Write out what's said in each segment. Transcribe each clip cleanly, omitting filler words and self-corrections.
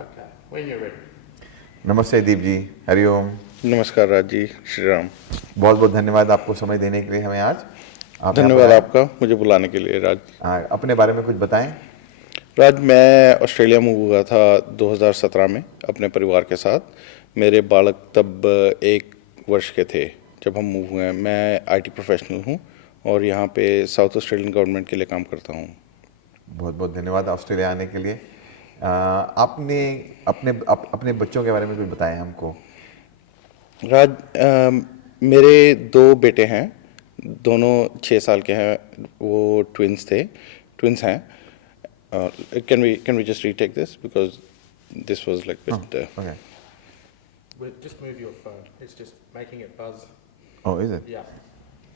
Okay, when you're ready. नमस्ते दीप जी, हरिओम। नमस्कार राज जी, श्री राम। बहुत बहुत धन्यवाद आपको समय देने के लिए हमें आज। आप यहाँ पर धन्यवाद आए। आपका मुझे बुलाने के लिए राज। अपने बारे में कुछ बताएं। राज, मैं ऑस्ट्रेलिया मूव हुआ था 2017 में अपने परिवार के साथ। मेरे बालक तब 1 वर्ष के थे जब हम मूव हुए हैं। मैं आईटी प्रोफेशनल हूँ और यहाँ पे साउथ ऑस्ट्रेलियन गवर्नमेंट के लिए काम करता हूँ। बहुत बहुत धन्यवाद ऑस्ट्रेलिया आने के लिए। आपने अपने बच्चों के बारे में कुछ बताएं हमको। राज, मेरे 2 बेटे हैं, दोनों 6 साल के हैं। वो ट्विंस हैं। Can we just retake this because this was like bit. Okay. Just move your phone. It's just making it buzz. Oh, is it? Yeah.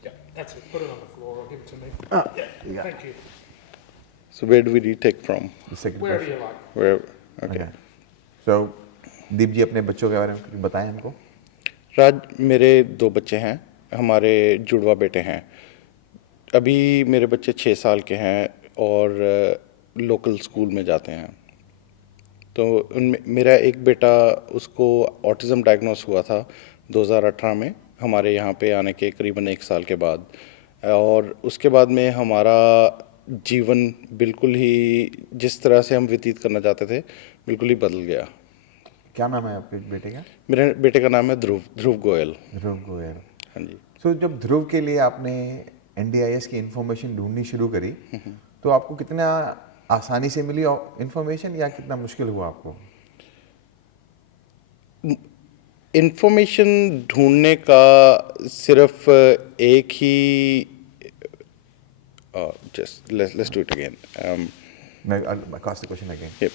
Yeah, that's it. Put it on the floor or give it to me. Yeah, thank you. So where do we retake from? The second Wherever you like. Where? Okay. सो दीप जी, अपने बच्चों के बारे में कुछ बताएं हमको। राज, मेरे 2 बच्चे हैं, हमारे जुड़वा बेटे हैं। अभी मेरे बच्चे 6 साल के हैं और लोकल स्कूल में जाते हैं। तो उनमें मेरा एक बेटा, उसको ऑटिज़म डायग्नोस हुआ था 2018 में हमारे यहाँ पे आने के करीबन 1 साल के बाद। और उसके बाद में हमारा जीवन बिल्कुल ही जिस तरह से हम व्यतीत करना चाहते थे बिल्कुल ही बदल गया। क्या नाम है आपके बेटे का? मेरे बेटे का नाम है ध्रुव गोयल। ध्रुव गोयल। हाँ जी। सो जब ध्रुव के लिए आपने एनडीआईएस की इंफॉर्मेशन ढूंढनी शुरू करी, तो आपको कितना आसानी से मिली इंफॉर्मेशन या कितना मुश्किल हुआ आपको? इंफॉर्मेशन ढूंढने का सिर्फ एक ही just let's do it again. मैं cast the question again. Yep.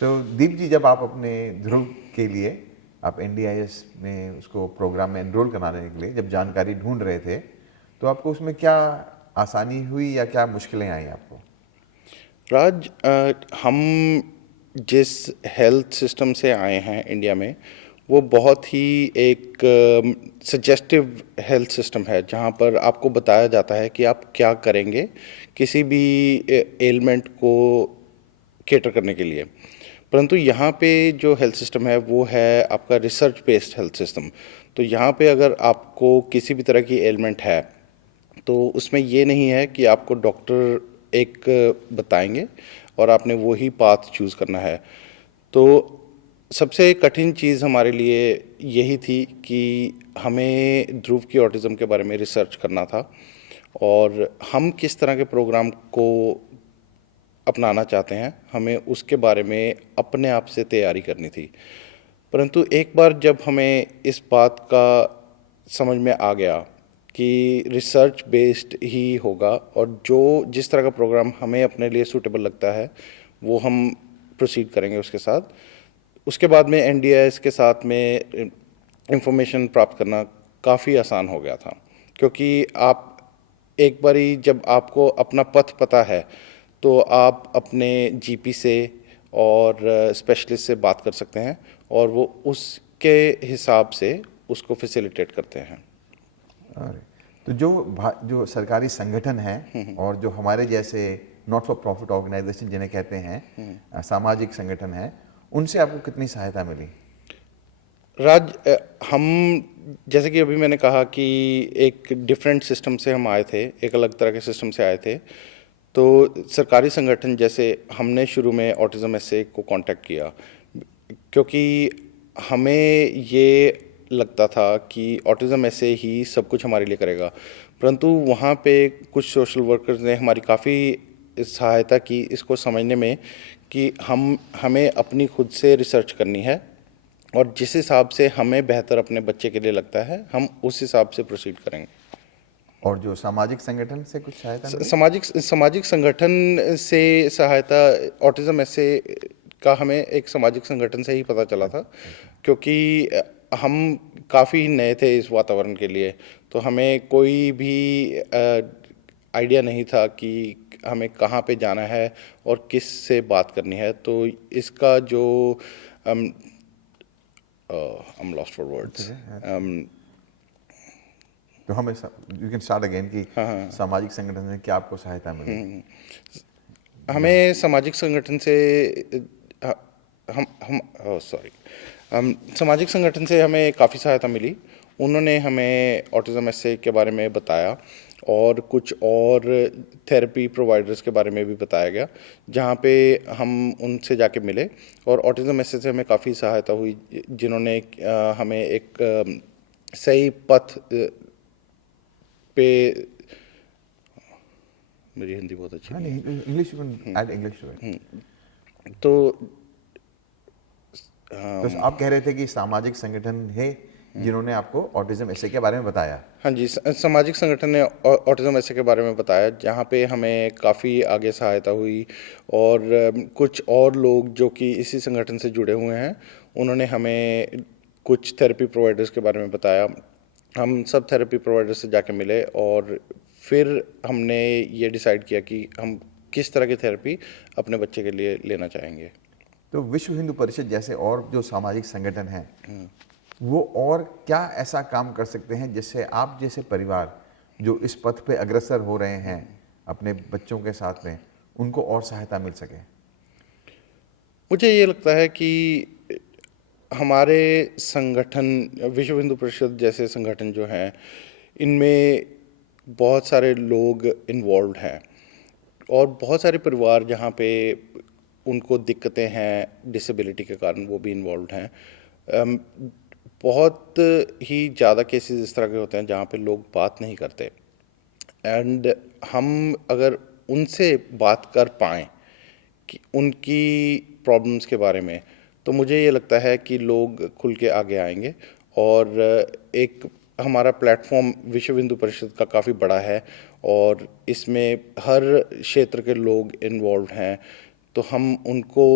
तो दीप जी, जब आप अपने ध्रुव के लिए आप एनडीआईएस में उसको प्रोग्राम में एनरोल कराने के लिए जब जानकारी ढूंढ रहे थे, तो आपको उसमें क्या आसानी हुई या क्या मुश्किलें आई आपको? राज, हम जिस हेल्थ सिस्टम से आए हैं इंडिया में, वो बहुत ही एक सजेस्टिव हेल्थ सिस्टम है जहाँ पर आपको बताया जाता है कि आप क्या करेंगे किसी भी एलिमेंट को केटर करने के लिए। परंतु यहाँ पे जो हेल्थ सिस्टम है वो है आपका रिसर्च बेस्ड हेल्थ सिस्टम। तो यहाँ पे अगर आपको किसी भी तरह की एलिमेंट है तो उसमें ये नहीं है कि आपको डॉक्टर एक बताएंगे और आपने वो ही पाथ चूज़ करना है। तो सबसे कठिन चीज़ हमारे लिए यही थी कि हमें ध्रुव की ऑटिज़म के बारे में रिसर्च करना था और हम किस तरह के प्रोग्राम को अपनाना चाहते हैं, हमें उसके बारे में अपने आप से तैयारी करनी थी। परंतु एक बार जब हमें इस बात का समझ में आ गया कि रिसर्च बेस्ड ही होगा और जिस तरह का प्रोग्राम हमें अपने लिए सूटेबल लगता है वो हम प्रोसीड करेंगे उसके साथ। उसके बाद में एनडीआईएस के साथ में इंफॉर्मेशन प्राप्त करना काफ़ी आसान हो गया था, क्योंकि आप एक बारी जब आपको अपना पथ पता है तो आप अपने जीपी से और स्पेशलिस्ट से बात कर सकते हैं और वो उसके हिसाब से उसको फैसिलिटेट करते हैं। अरे, तो जो सरकारी संगठन हैं और जो हमारे जैसे नॉट फॉर प्रॉफिट ऑर्गेनाइजेशन जिन्हें कहते हैं, सामाजिक संगठन हैं, उनसे आपको कितनी सहायता मिली? राज, हम जैसे कि अभी मैंने कहा कि एक डिफरेंट सिस्टम से हम आए थे, एक अलग तरह के सिस्टम से आए थे। तो सरकारी संगठन जैसे हमने शुरू में ऑटिज़म एसए को कांटेक्ट किया, क्योंकि हमें ये लगता था कि ऑटिज़म एसए ही सब कुछ हमारे लिए करेगा। परंतु वहाँ पे कुछ सोशल वर्कर्स ने हमारी काफ़ी सहायता की इसको समझने में कि हमें अपनी खुद से रिसर्च करनी है और जिस हिसाब से हमें बेहतर अपने बच्चे के लिए लगता है हम उस हिसाब से प्रोसीड करेंगे। और जो सामाजिक संगठन से कुछ सहायता मिली? सामाजिक संगठन से सहायता, ऑटिज़म ऐसे का हमें एक सामाजिक संगठन से ही पता चला था, क्योंकि हम काफ़ी नए थे इस वातावरण के लिए। तो हमें कोई भी आइडिया नहीं था कि हमें कहाँ पे जाना है और किस से बात करनी है। तो इसका जो I'm lost for words. तो हमें यू कैन स्टार्ट अगेन कि सामाजिक संगठन से क्या आपको सहायता मिली? हमें सामाजिक संगठन से सामाजिक संगठन से हमें काफ़ी सहायता मिली। उन्होंने हमें ऑटिज़म एसे के बारे में बताया और कुछ और थेरेपी प्रोवाइडर्स के बारे में भी बताया गया, जहाँ पे हम उनसे जाके मिले और ऑटिज़म एसे से हमें काफ़ी सहायता हुई, जिन्होंने हमें एक सही पथ पे, मेरी हिंदी बहुत अच्छी नहीं है। English, you can add English to it. तो तो आप कह रहे थे कि सामाजिक संगठन है जिन्होंने आपको ऑटिज्म एसे के बारे में बताया। हाँ जी, सामाजिक संगठन ने ऑटिज़म एसे के बारे में बताया, जहाँ पे हमें काफ़ी आगे सहायता हुई और कुछ और लोग जो कि इसी संगठन से जुड़े हुए हैं, उन्होंने हमें कुछ थेरेपी प्रोवाइडर्स के बारे में बताया। हम सब थेरेपी प्रोवाइडर्स से जाके मिले और फिर हमने ये डिसाइड किया कि हम किस तरह की थेरेपी अपने बच्चे के लिए लेना चाहेंगे। तो विश्व हिंदू परिषद जैसे और जो सामाजिक संगठन हैं, वो और क्या ऐसा काम कर सकते हैं जिससे आप जैसे परिवार जो इस पथ पे अग्रसर हो रहे हैं अपने बच्चों के साथ में, उनको और सहायता मिल सके? मुझे ये लगता है कि हमारे संगठन, विश्व हिंदू परिषद जैसे संगठन जो हैं, इनमें बहुत सारे लोग इन्वॉल्व हैं और बहुत सारे परिवार जहाँ पे उनको दिक्कतें हैं डिसेबिलिटी के कारण, वो भी इन्वॉल्व हैं। बहुत ही ज़्यादा केसेस इस तरह के होते हैं जहाँ पे लोग बात नहीं करते, एंड हम अगर उनसे बात कर पाएँ कि उनकी प्रॉब्लम्स के बारे में, तो मुझे ये लगता है कि लोग खुल के आगे आएंगे। और एक हमारा प्लेटफॉर्म विश्व हिंदू परिषद का काफ़ी बड़ा है और इसमें हर क्षेत्र के लोग इन्वॉल्व हैं, तो हम उनको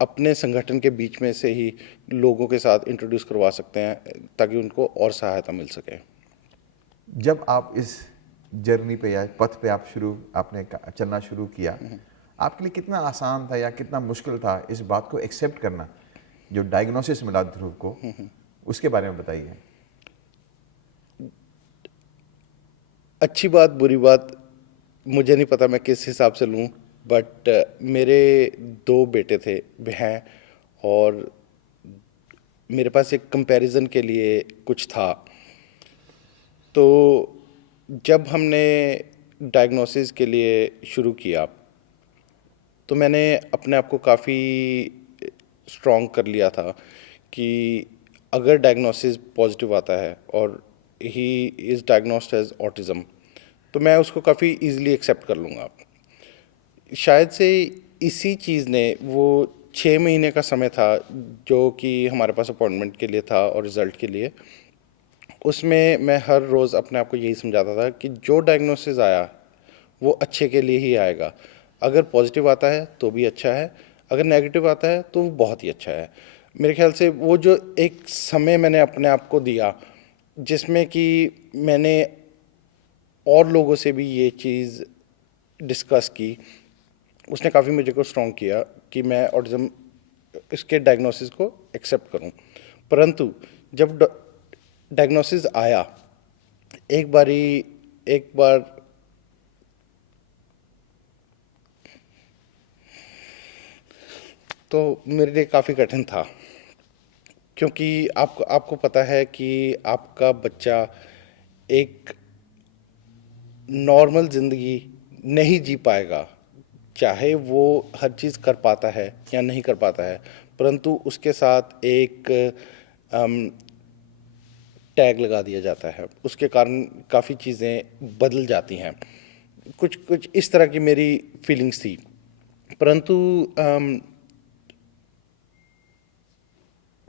अपने संगठन के बीच में से ही लोगों के साथ इंट्रोड्यूस करवा सकते हैं ताकि उनको और सहायता मिल सके। जब आप इस जर्नी पे या पथ पे आपने चलना शुरू किया, आपके लिए कितना आसान था या कितना मुश्किल था इस बात को एक्सेप्ट करना जो डायग्नोसिस मिला ध्रुव को, उसके बारे में बताइए। अच्छी बात बुरी बात मुझे नहीं पता मैं किस हिसाब से लूँ, बट मेरे 2 बेटे थे हैं और मेरे पास एक कंपैरिजन के लिए कुछ था। तो जब हमने डायग्नोसिस के लिए शुरू किया, तो मैंने अपने आप को काफ़ी स्ट्रॉन्ग कर लिया था कि अगर डायग्नोसिस पॉजिटिव आता है और he is diagnosed as autism, तो मैं उसको काफ़ी इजीली एक्सेप्ट कर लूँगा। शायद से इसी चीज़ ने, वो 6 महीने का समय था जो कि हमारे पास अपॉइंटमेंट के लिए था और रिज़ल्ट के लिए, उसमें मैं हर रोज़ अपने आप को यही समझाता था कि जो डायग्नोसिस आया वो अच्छे के लिए ही आएगा। अगर पॉजिटिव आता है तो भी अच्छा है, अगर नेगेटिव आता है तो वो बहुत ही अच्छा है। मेरे ख्याल से वो जो एक समय मैंने अपने आप को दिया जिसमें कि मैंने और लोगों से भी ये चीज़ डिस्कस की, उसने काफ़ी मुझे को स्ट्रॉन्ग किया कि मैं ऑटिज़म इसके डायग्नोसिस को एक्सेप्ट करूं। परंतु जब डायग्नोसिस आया, एक बार तो मेरे लिए काफ़ी कठिन था, क्योंकि आपको पता है कि आपका बच्चा एक नॉर्मल ज़िंदगी नहीं जी पाएगा, चाहे वो हर चीज़ कर पाता है या नहीं कर पाता है, परंतु उसके साथ एक टैग लगा दिया जाता है, उसके कारण काफ़ी चीज़ें बदल जाती हैं। कुछ इस तरह की मेरी फीलिंग्स थी, परंतु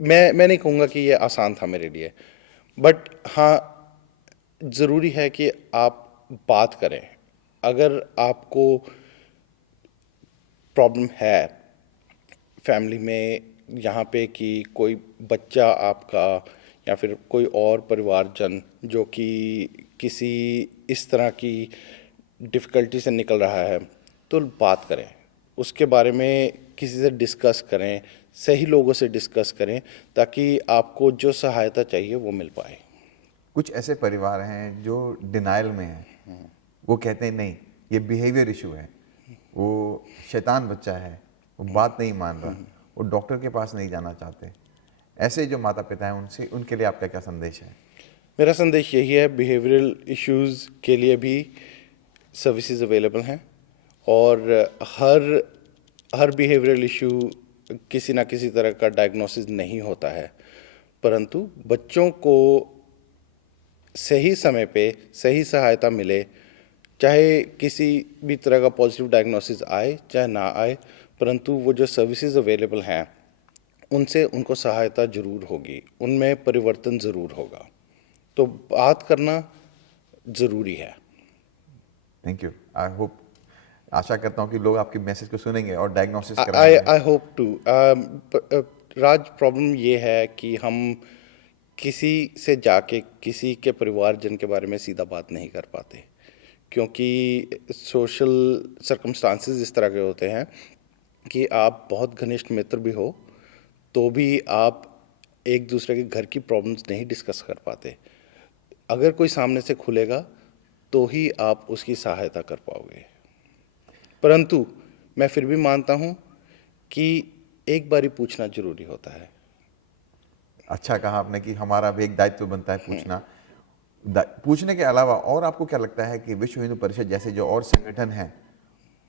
मैं नहीं कहूँगा कि ये आसान था मेरे लिए, बट हाँ, ज़रूरी है कि आप बात करें। अगर आपको प्रॉब्लम है फैमिली में यहाँ पे कि कोई बच्चा आपका या फिर कोई और परिवारजन जो कि किसी इस तरह की डिफ़िकल्टी से निकल रहा है, तो बात करें, उसके बारे में किसी से डिस्कस करें, सही लोगों से डिस्कस करें, ताकि आपको जो सहायता चाहिए वो मिल पाए। कुछ ऐसे परिवार हैं जो डिनाइल में हैं, वो कहते हैं नहीं ये बिहेवियर इशू है, वो शैतान बच्चा है, वो बात नहीं मान रहा, वो डॉक्टर के पास नहीं जाना चाहते, ऐसे जो माता पिता हैं उनसे, उनके लिए आपका क्या संदेश है? मेरा संदेश यही है, बिहेवियरल इश्यूज़ के लिए भी सर्विसेज अवेलेबल हैं और हर बिहेवियरल इशू किसी ना किसी तरह का डायग्नोसिस नहीं होता है, परंतु बच्चों को सही समय पे सही सहायता मिले, चाहे किसी भी तरह का पॉजिटिव डायग्नोसिस आए चाहे ना आए, परंतु वो जो सर्विसेज अवेलेबल हैं उनसे उनको सहायता ज़रूर होगी, उनमें परिवर्तन ज़रूर होगा। तो बात करना ज़रूरी है। Thank you. आई होप, आशा करता हूँ कि लोग आपकी मैसेज को सुनेंगे और डायग्नोसिस कराएंगे। I hope to. Raj, problem ये है कि हम किसी से जाके किसी के परिवारजन के बारे में सीधा बात नहीं कर पाते, क्योंकि सोशल सर्कमस्टांसेस इस तरह के होते हैं कि आप बहुत घनिष्ठ मित्र भी हो तो भी आप एक दूसरे के घर की प्रॉब्लम्स नहीं डिस्कस कर पाते। अगर कोई सामने से खुलेगा तो ही आप उसकी सहायता कर पाओगे। परंतु मैं फिर भी मानता हूँ कि एक बारी पूछना जरूरी होता है। अच्छा कहा आपने कि हमारा भी एक दायित्व बनता है पूछना। पूछने के अलावा और आपको क्या लगता है कि विश्व हिंदू परिषद जैसे जो और संगठन हैं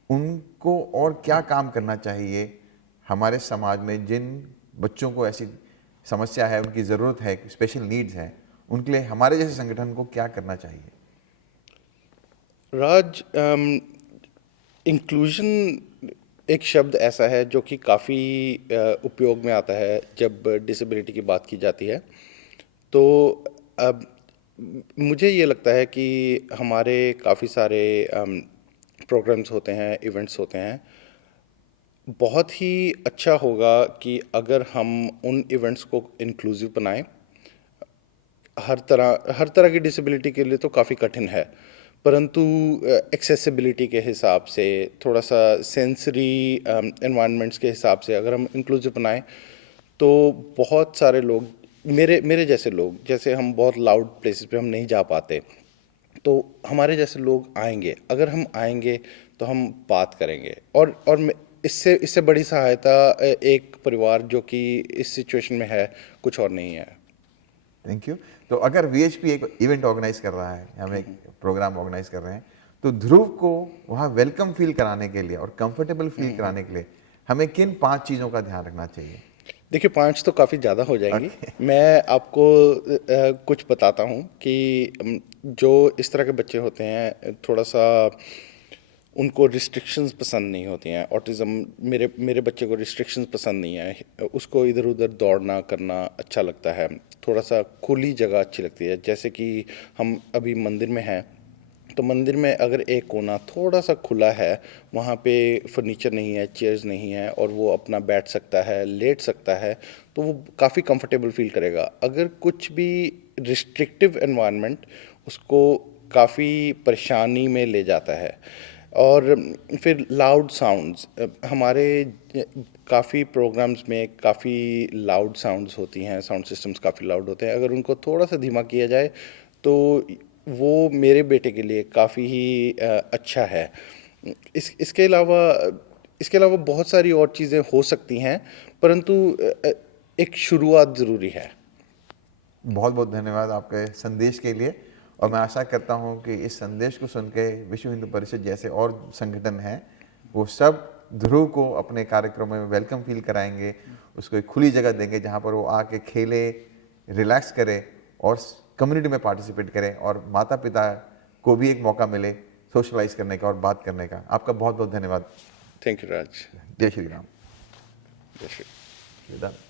उनको और क्या काम करना चाहिए हमारे समाज में, जिन बच्चों को ऐसी समस्या है, उनकी ज़रूरत है, स्पेशल नीड्स हैं, उनके लिए हमारे जैसे संगठन को क्या करना चाहिए? राज, इंक्लूजन एक शब्द ऐसा है जो कि काफ़ी उपयोग में आता है जब डिसेबिलिटी की बात की जाती है। तो अब मुझे ये लगता है कि हमारे काफ़ी सारे प्रोग्राम्स होते हैं, इवेंट्स होते हैं। बहुत ही अच्छा होगा कि अगर हम उन इवेंट्स को इंक्लूसिव बनाएं। हर तरह की डिसेबिलिटी के लिए तो काफ़ी कठिन है, परंतु एक्सेसिबिलिटी के हिसाब से, थोड़ा सा सेंसरी एनवायरनमेंट्स के हिसाब से अगर हम इंक्लूसिव बनाएं तो बहुत सारे लोग, मेरे जैसे लोग, जैसे हम बहुत लाउड प्लेसेस पे हम नहीं जा पाते, तो हमारे जैसे लोग आएंगे। अगर हम आएंगे तो हम बात करेंगे और इससे बड़ी सहायता एक परिवार जो कि इस सिचुएशन में है कुछ और नहीं है। Thank you. तो अगर वीएचपी एक इवेंट ऑर्गेनाइज कर रहा है, हम एक प्रोग्राम ऑर्गेनाइज कर रहे हैं, तो ध्रुव को वहाँ वेलकम फील कराने के लिए और कंफर्टेबल फील कराने के लिए हमें किन 5 चीज़ों का ध्यान रखना चाहिए? देखिए, 5 तो काफ़ी ज़्यादा हो जाएंगी। मैं आपको कुछ बताता हूँ कि जो इस तरह के बच्चे होते हैं, थोड़ा सा उनको रिस्ट्रिक्शंस पसंद नहीं होती हैं। ऑटिज़म, मेरे बच्चे को रिस्ट्रिक्शंस पसंद नहीं है। उसको इधर उधर दौड़ना करना अच्छा लगता है, थोड़ा सा खुली जगह अच्छी लगती है। जैसे कि हम अभी मंदिर में हैं, तो मंदिर में अगर एक कोना थोड़ा सा खुला है, वहाँ पे फर्नीचर नहीं है, चेयर्स नहीं है, और वो अपना बैठ सकता है, लेट सकता है, तो वो काफ़ी कंफर्टेबल फील करेगा। अगर कुछ भी रिस्ट्रिक्टिव एनवायरनमेंट उसको काफ़ी परेशानी में ले जाता है। और फिर लाउड साउंड्स, हमारे काफ़ी प्रोग्राम्स में काफ़ी लाउड साउंड्स होती हैं, साउंड सिस्टम्स काफ़ी लाउड होते हैं। अगर उनको थोड़ा सा धीमा किया जाए तो वो मेरे बेटे के लिए काफ़ी ही अच्छा है। इसके अलावा बहुत सारी और चीज़ें हो सकती हैं, परंतु एक शुरुआत ज़रूरी है। बहुत बहुत धन्यवाद आपके संदेश के लिए, और मैं आशा करता हूं कि इस संदेश को सुन के विश्व हिंदू परिषद जैसे और संगठन हैं वो सब ध्रुव को अपने कार्यक्रमों में वेलकम फील कराएंगे, उसको एक खुली जगह देंगे जहां पर वो आके खेले, रिलैक्स करे और कम्युनिटी में पार्टिसिपेट करें, और माता पिता को भी एक मौका मिले सोशलाइज करने का और बात करने का। आपका बहुत बहुत धन्यवाद। थैंक यू राज। जय श्री राम। जय श्री। धन्यवाद।